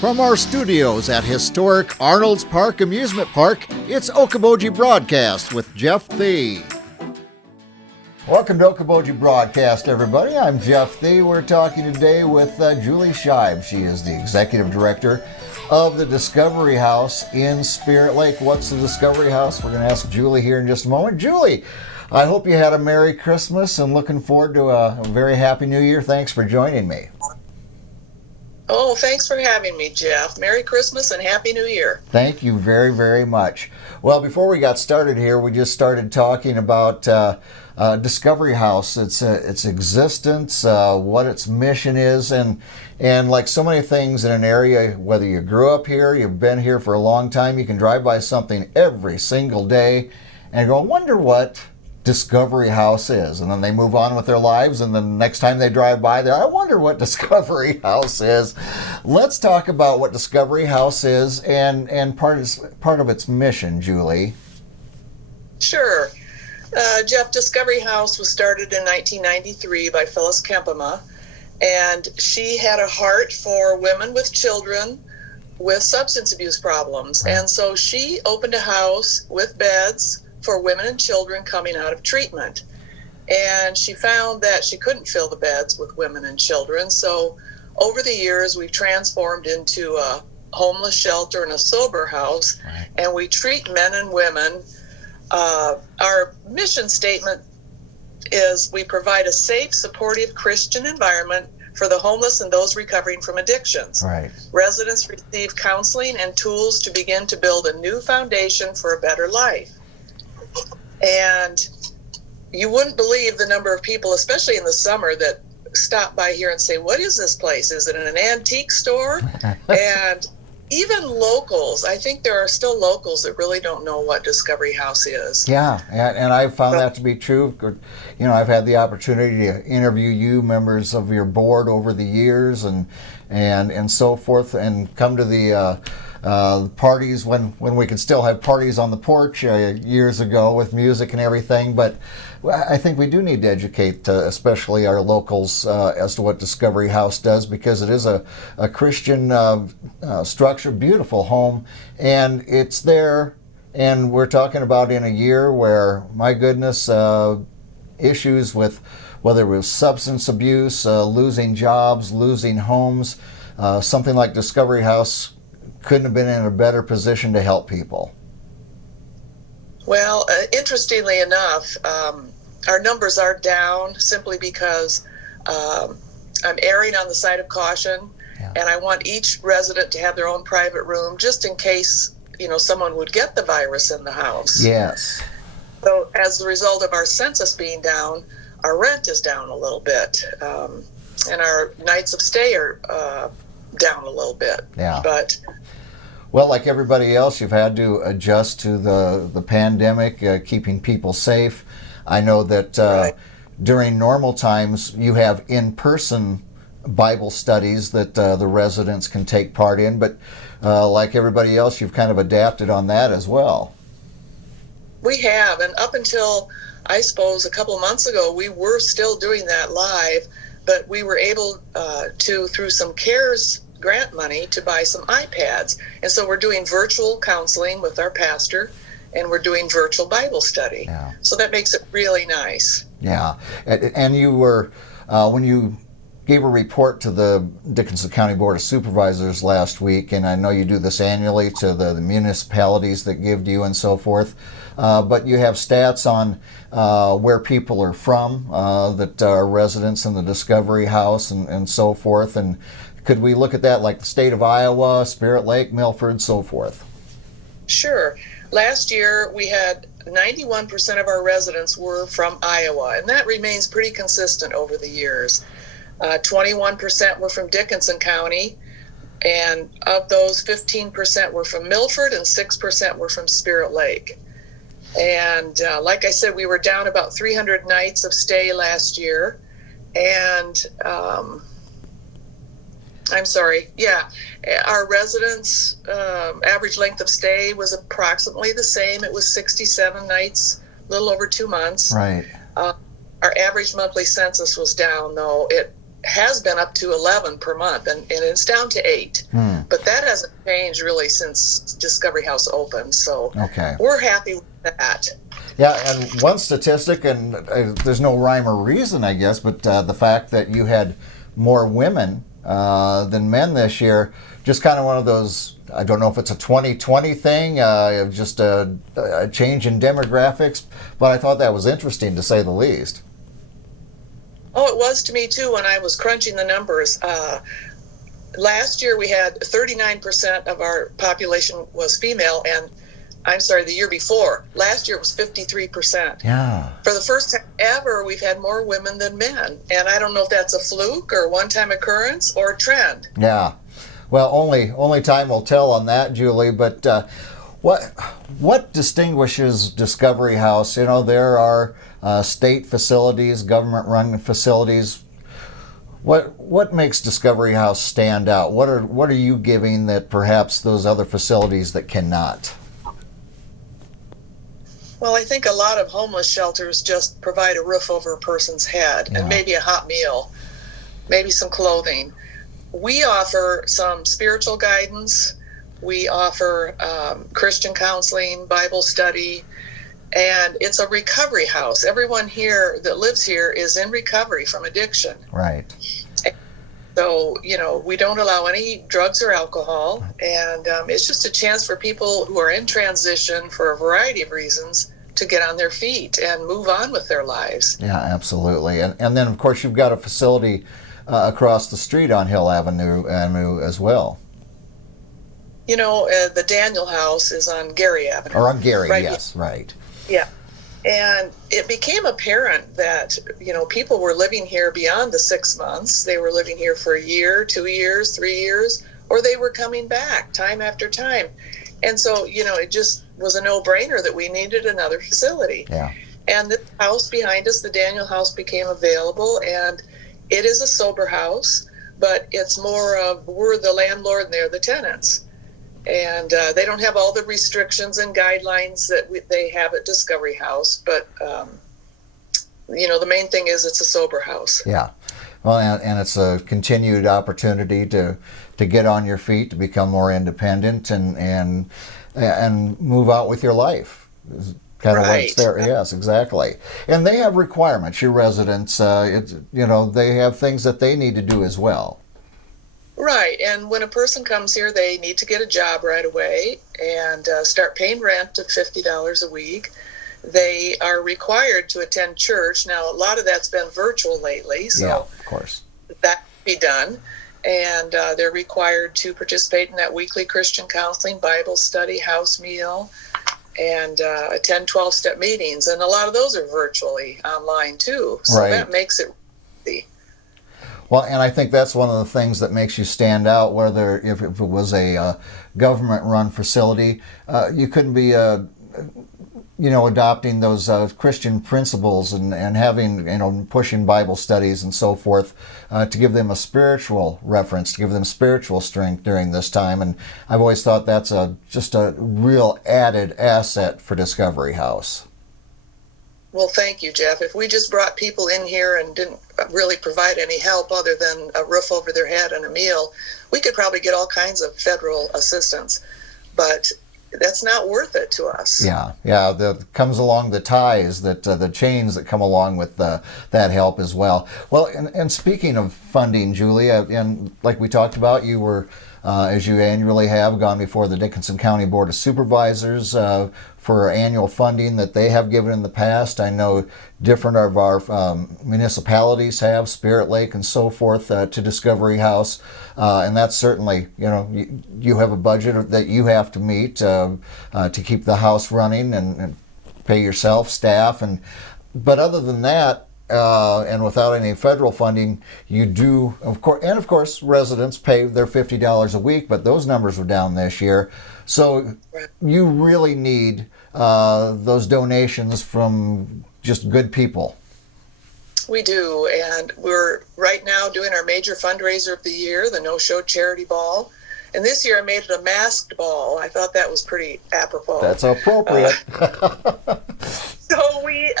From our studios at historic Arnold's Park Amusement Park, it's Okoboji Broadcast with Jeff Thee. Welcome to Okoboji Broadcast, everybody. I'm Jeff Thee. We're talking today with Julie Scheib. She is the Executive Director of the Discovery House in Spirit Lake. What's the Discovery House? We're going to ask Julie here in just a moment. Julie, I hope you had a Merry Christmas and looking forward to a very Happy New Year. Thanks for joining me. Oh, thanks for having me, Jeff. Merry Christmas and Happy New Year. Thank you very, very much. Well, before we got started here, we just started talking about Discovery House, its existence, what its mission is, and like so many things in an area, whether you grew up here, you've been here for a long time, you can drive by something every single day and go, I wonder what Discovery House is, and then they move on with their lives, and then next time they drive by there, I wonder what Discovery House is. Let's talk about what Discovery House is and part of its mission, Julie. Sure. Jeff, Discovery House was started in 1993 by Phyllis Kempema, and she had a heart for women with children with substance abuse problems, and so she opened a house with beds for women and children coming out of treatment. And she found that she couldn't fill the beds with women and children. So over the years, we've transformed into a homeless shelter and a sober house, and we treat men and women. Our mission statement is we provide a safe, supportive Christian environment for the homeless and those recovering from addictions. Right. Residents receive counseling and tools to begin to build a new foundation for a better life. And you wouldn't believe the number of people, especially in the summer, that stop by here and say, what is this place? Is it an antique store? And even locals, I think there are still locals that really don't know what Discovery House is. Yeah, and I've found that to be true. You know, I've had the opportunity to interview you, members of your board, over the years and so forth, and come to the parties when we could still have parties on the porch years ago with music and everything. But I think we do need to educate, especially our locals, as to what Discovery House does, because it is a Christian structure, beautiful home, and it's there. And we're talking about in a year where, my goodness, issues with whether it was substance abuse, losing jobs, losing homes, something like Discovery House couldn't have been in a better position to help people. Well, interestingly enough, our numbers are down simply because I'm erring on the side of caution, and I want each resident to have their own private room just in case, someone would get the virus in the house. Yes. So as a result of our census being down, our rent is down a little bit, and our nights of stay are down a little bit. Yeah. But well, like everybody else, you've had to adjust to the pandemic, keeping people safe. I know that during normal times, you have in-person Bible studies that the residents can take part in, but like everybody else, you've kind of adapted on that as well. We have, and up until, I suppose, a couple of months ago, we were still doing that live, but we were able to, through some CARES grant money, to buy some iPads. And so we're doing virtual counseling with our pastor, and we're doing virtual Bible study. Yeah. So that makes it really nice. Yeah. And you were, when you gave a report to the Dickinson County Board of Supervisors last week, and I know you do this annually to the municipalities that give to you and so forth, but you have stats on where people are from that are residents in the Discovery House and so forth. And could we look at that, like the state of Iowa, Spirit Lake, Milford, so forth? Sure. Last year, we had 91% of our residents were from Iowa, and that remains pretty consistent over the years. 21% were from Dickinson County, and of those, 15% were from Milford and 6% were from Spirit Lake. And like I said, we were down about 300 nights of stay last year, and our residents' average length of stay was approximately the same. It was 67 nights, a little over 2 months. Right. Our average monthly census was down, though. has been up to 11 per month, and it's down to 8. But that hasn't changed really since Discovery House opened, so we're happy with that. Yeah, and one statistic, and there's no rhyme or reason, I guess, but the fact that you had more women than men this year, just kind of one of those, I don't know if it's a 2020 thing, just a change in demographics, but I thought that was interesting to say the least. Oh, it was to me too when I was crunching the numbers. Last year we had 39% of our population was female, and I'm sorry, the year before, last year it was 53%. Yeah. For the first time ever, we've had more women than men. And I don't know if that's a fluke or one-time occurrence or a trend. Yeah. Well, only time will tell on that, Julie. But what distinguishes Discovery House? You know, there are state facilities, government-run facilities. What makes Discovery House stand out? What are you giving that perhaps those other facilities that cannot? Well, I think a lot of homeless shelters just provide a roof over a person's head and maybe a hot meal, maybe some clothing. We offer some spiritual guidance. We offer Christian counseling, Bible study, and it's a recovery house. Everyone here that lives here is in recovery from addiction. Right. So, you know, we don't allow any drugs or alcohol, and it's just a chance for people who are in transition for a variety of reasons to get on their feet and move on with their lives. Yeah, absolutely. And then, of course, you've got a facility across the street on Hill Avenue as well. You know, the Daniel House is on Gary Avenue. Or on Gary, right? Yes, right. Yeah. And it became apparent that, you know, people were living here beyond the 6 months. They were living here for a year, 2 years, 3 years, or they were coming back time after time. And so, you know, it just was a no-brainer that we needed another facility. Yeah. And the house behind us, the Daniel House, became available, and it is a sober house, but it's more of we're the landlord and they're the tenants. And they don't have all the restrictions and guidelines that they have at Discovery House. But, you know, the main thing is it's a sober house. Yeah. Well, and it's a continued opportunity to get on your feet, to become more independent and move out with your life. Kind of what's there. Yes, exactly. And they have requirements. Your residents, you know, they have things that they need to do as well. Right, and when a person comes here, they need to get a job right away and start paying rent of $50 a week. They are required to attend church. Now, a lot of that's been virtual lately, so yeah, of course, that can be done. And they're required to participate in that weekly Christian counseling, Bible study, house meal, and attend 12-step meetings. And a lot of those are virtually online, too, so that makes it easy. Well, and I think that's one of the things that makes you stand out, whether if it was a government-run facility, you couldn't be, you know, adopting those Christian principles and having, you know, pushing Bible studies and so forth to give them a spiritual reference, to give them spiritual strength during this time. And I've always thought that's just a real added asset for Discovery House. Well, thank you, Jeff. If we just brought people in here and didn't really provide any help other than a roof over their head and a meal, we could probably get all kinds of federal assistance. But that's not worth it to us. Yeah, that comes along the ties, that the chains that come along with that help as well. Well, and speaking of funding, Julia, and like we talked about, you were, as you annually have, gone before the Dickinson County Board of Supervisors for annual funding that they have given in the past. I know different of our municipalities have, Spirit Lake and so forth, to Discovery House. And that's certainly, you know, you have a budget that you have to meet to keep the house running and pay yourself, staff. But other than that, and without any federal funding, you do, of course, residents pay their $50 a week, but those numbers were down this year. So you really need those donations from just good people. We do, and we're right now doing our major fundraiser of the year, the No-Show Charity Ball. And this year I made it a masked ball. I thought that was pretty apropos. That's appropriate. So we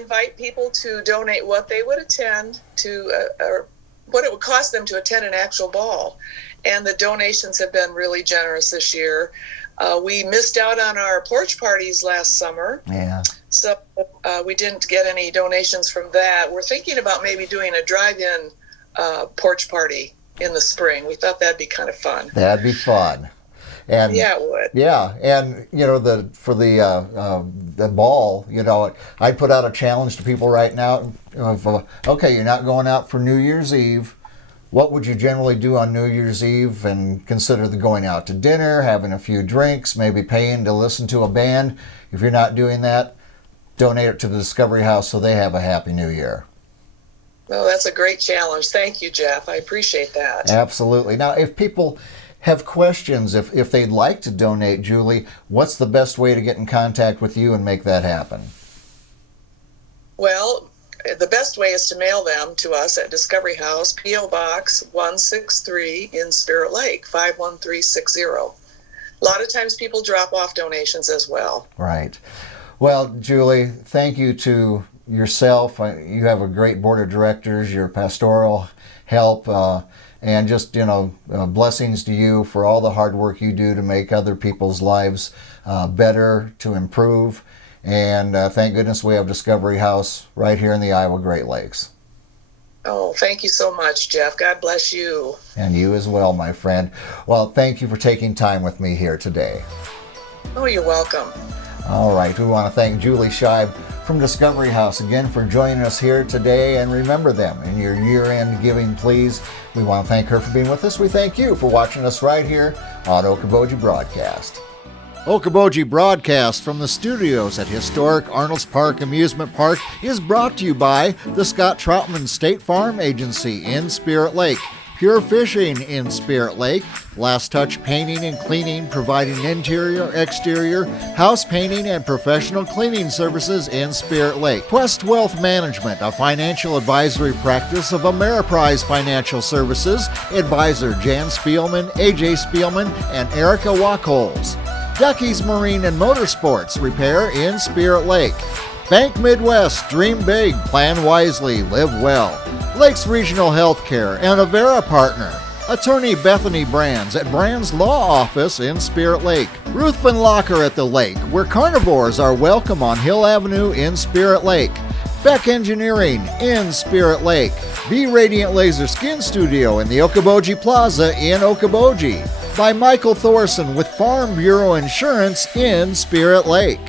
invite people to donate what they would attend to what it would cost them to attend an actual ball. And the donations have been really generous this year. We missed out on our porch parties last summer. Yeah. So we didn't get any donations from that. We're thinking about maybe doing a drive-in porch party in the spring. We thought that'd be kind of fun. That'd be fun. And yeah, it would. Yeah, and for the ball, I'd put out a challenge to people right now of okay, you're not going out for New Year's Eve. What would you generally do on New Year's Eve? And consider the going out to dinner, having a few drinks, maybe paying to listen to a band. If you're not doing that, donate it to the Discovery House so they have a happy New Year. Well, that's a great challenge. Thank you, Jeff. I appreciate that. Absolutely. Now, if people have questions, if they'd like to donate, Julie, what's the best way to get in contact with you and make that happen? Well, the best way is to mail them to us at Discovery House, P.O. Box 163 in Spirit Lake, 51360. A lot of times people drop off donations as well. Right. Well, Julie, thank you to yourself. You have a great board of directors, your pastoral help, and just, blessings to you for all the hard work you do to make other people's lives better, to improve. And thank goodness we have Discovery House right here in the Iowa Great Lakes. Oh, thank you so much, Jeff. God bless you. And you as well, my friend. Well, thank you for taking time with me here today. Oh, you're welcome. All right. We want to thank Julie Scheib from Discovery House again for joining us here today. And remember them in your year-end giving, please. We want to thank her for being with us. We thank you for watching us right here on Okoboji Broadcast. Okoboji Broadcast from the studios at historic Arnold's Park Amusement Park is brought to you by the Scott Troutman State Farm Agency in Spirit Lake, Pure Fishing in Spirit Lake, Last Touch Painting and Cleaning, providing interior, exterior, house painting, and professional cleaning services in Spirit Lake. Quest Wealth Management, a financial advisory practice of Ameriprise Financial Services. Advisor Jan Spielman, AJ Spielman, and Erica Wachholz. Ducky's Marine and Motorsports Repair in Spirit Lake. Bank Midwest, dream big, plan wisely, live well. Lakes Regional Healthcare and Avera Partner. Attorney Bethany Brands at Brands Law Office in Spirit Lake. Ruthven Locker at the Lake, where carnivores are welcome on Hill Avenue in Spirit Lake. Beck Engineering in Spirit Lake. Be Radiant Laser Skin Studio in the Okoboji Plaza in Okoboji. By Michael Thorson with Farm Bureau Insurance in Spirit Lake.